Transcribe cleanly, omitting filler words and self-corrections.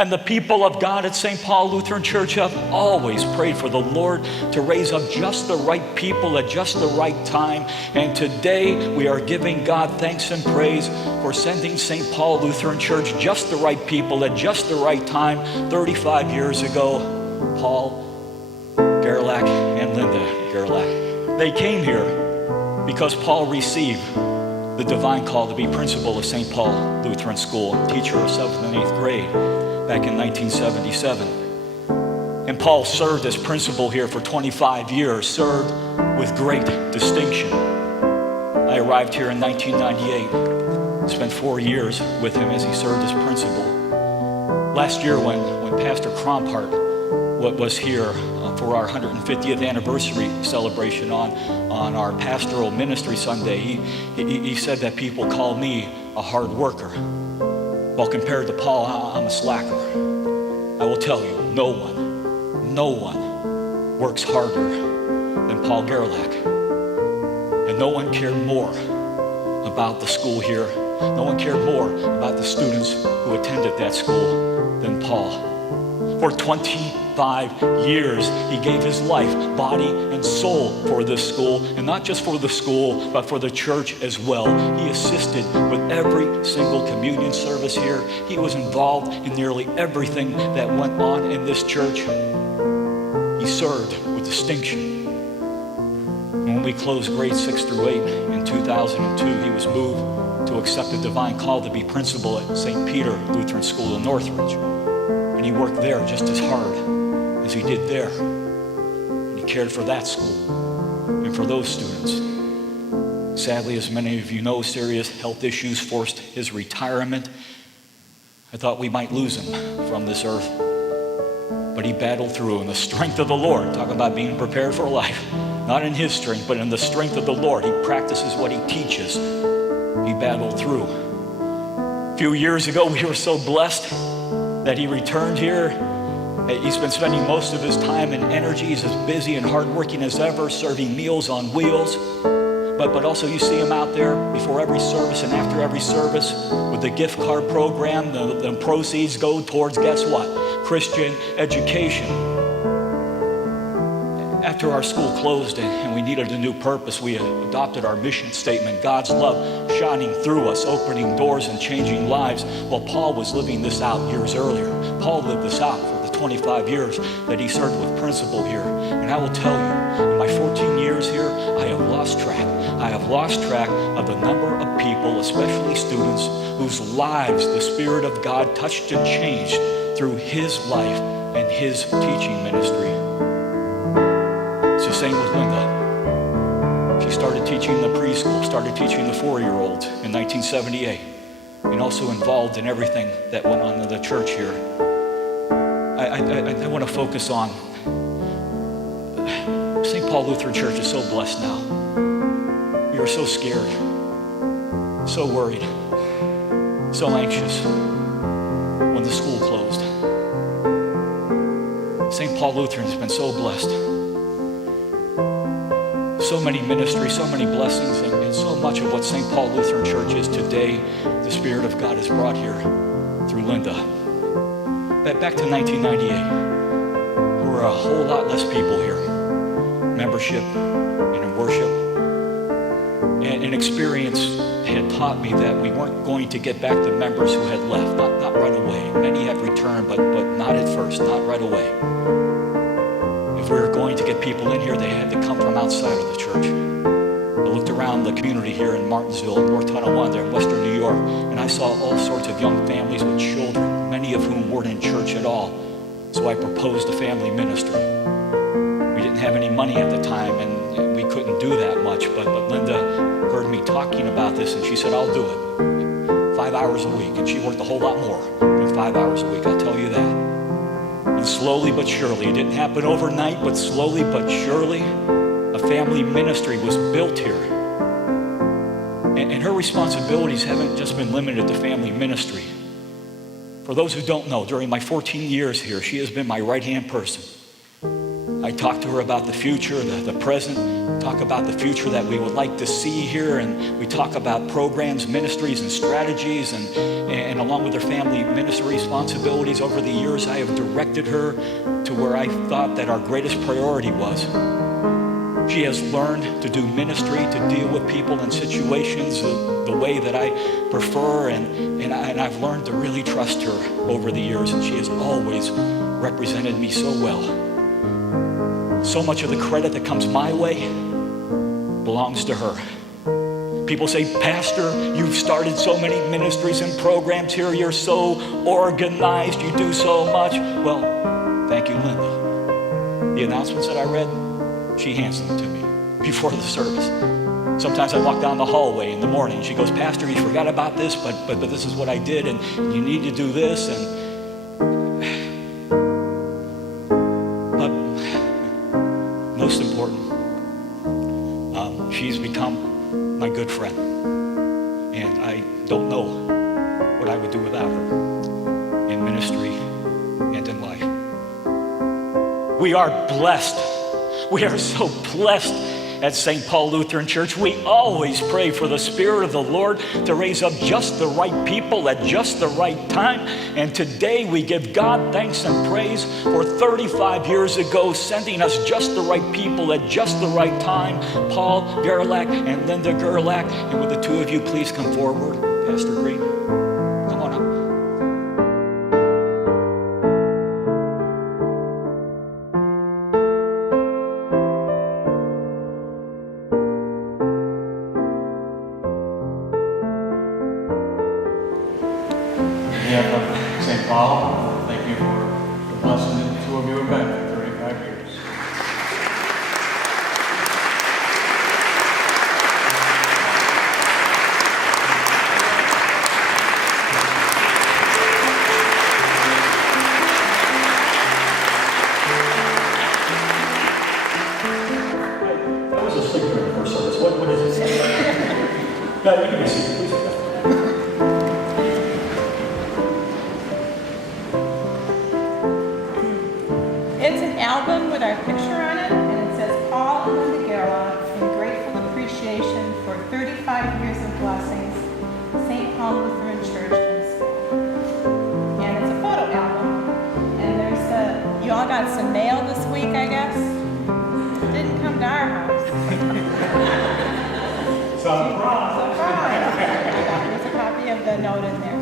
And the people of God at St. Paul Lutheran Church have always prayed for the Lord to raise up just the right people at just the right time. And today we are giving God thanks and praise for sending St. Paul Lutheran Church just the right people at just the right time 35 years ago. Paul, Gerlach, and Linda Gerlach. They came here because Paul received the divine call to be principal of St. Paul Lutheran School, teacher of 7th and 8th grade back in 1977. And Paul served as principal here for 25 years, served with great distinction. I arrived here in 1998, spent 4 years with him as he served as principal. Last year when Pastor Crompart was here for our 150th anniversary celebration on our pastoral ministry Sunday, he said that people call me a hard worker. Well, compared to Paul, I'm a slacker. I will tell you, no one works harder than Paul Gerlach. And no one cared more about the school here. No one cared more about the students who attended that school than Paul. For 25 years, he gave his life, body and soul for this school, and not just for the school, but for the church as well. He assisted with every single communion service here. He was involved in nearly everything that went on in this church. He served with distinction. When we closed grades 6 through 8 in 2002, he was moved to accept the divine call to be principal at St. Peter Lutheran School in Northridge. And he worked there just as hard as he did there. And he cared for that school and for those students. Sadly, as many of you know, serious health issues forced his retirement. I thought we might lose him from this earth. But he battled through in the strength of the Lord. Talk about being prepared for life. Not in his strength, but in the strength of the Lord. He practices what he teaches. He battled through. A few years ago, we were so blessed that he returned here. He's been spending most of his time and energy. He's as busy and hardworking as ever, serving meals on wheels. But also you see him out there before every service and after every service with the gift card program. The proceeds go towards, guess what? Christian education. After our school closed and we needed a new purpose, we adopted our mission statement, God's love shining through us, opening doors and changing lives. Well, Paul was living this out years earlier. Paul lived this out for the 25 years that he served with principal here. And I will tell you, in my 14 years here, I have lost track. I have lost track of the number of people, especially students, whose lives the Spirit of God touched and changed through his life and his teaching ministry. It's the same with Linda. She started teaching the preschool, started teaching the 4-year-olds in 1978, and also involved in everything that went on in the church here. I want to focus on St. Paul Lutheran Church is so blessed now. We were so scared, so worried, so anxious when the school closed. St. Paul Lutheran has been so blessed. So many ministries, so many blessings, and so much of what St. Paul Lutheran Church is today, the Spirit of God has brought here through Linda. Back to 1998, there were a whole lot less people here. Membership and in worship. And experience had taught me that we weren't going to get back the members who had left, not right away. Many had returned, but not at first, not right away. If we were going to get people in here, they had to come from outside of the church. I looked around the community here in Martinsville, in North Tonawanda, in Western New York, and I saw all sorts of young families with children, many of whom weren't in church at all. So I proposed a family ministry. We didn't have any money at the time, and we couldn't do that much, but Linda heard me talking about this, and she said, I'll do it. 5 hours a week, and she worked a whole lot more than 5 hours a week, I'll tell you that. And slowly but surely, it didn't happen overnight, but slowly but surely, a family ministry was built here. And her responsibilities haven't just been limited to family ministry. For those who don't know, during my 14 years here, she has been my right-hand person. I talk to her about the future, the present, talk about the future that we would like to see here, and we talk about programs, ministries, and strategies, and along with her family ministry responsibilities. Over the years, I have directed her to where I thought that our greatest priority was. She has learned to do ministry, to deal with people and situations the way that I prefer, and I've learned to really trust her over the years, and she has always represented me so well. So much of the credit that comes my way belongs to her. People say, Pastor, you've started so many ministries and programs here. You're so organized. You do so much. Well, thank you, Linda. The announcements that I read, she hands them to me before the service. Sometimes I walk down the hallway in the morning. She goes, Pastor, you forgot about this, but this is what I did, and you need to do this. But most important, she's become my good friend. And I don't know what I would do without her in ministry and in life. We are blessed. We are so blessed at St. Paul Lutheran Church. We always pray for the Spirit of the Lord to raise up just the right people at just the right time. And today we give God thanks and praise for 35 years ago sending us just the right people at just the right time. Paul Gerlach and Linda Gerlach. And would the two of you please come forward? Pastor Green, come on up. Of St. Paul, thank you for the blessing that the two of you have been for 35 years. That was a sleeper in the first service. What is it? No, you can be seated, please. It's an album with our picture on it, and it says Paul and Linda Gerlach in grateful appreciation for 35 years of blessings, St. Paul Lutheran Church and School. And it's a photo album. And you all got some mail this week, I guess? It didn't come to our house. Surprise! Surprise! There's a copy of the note in there.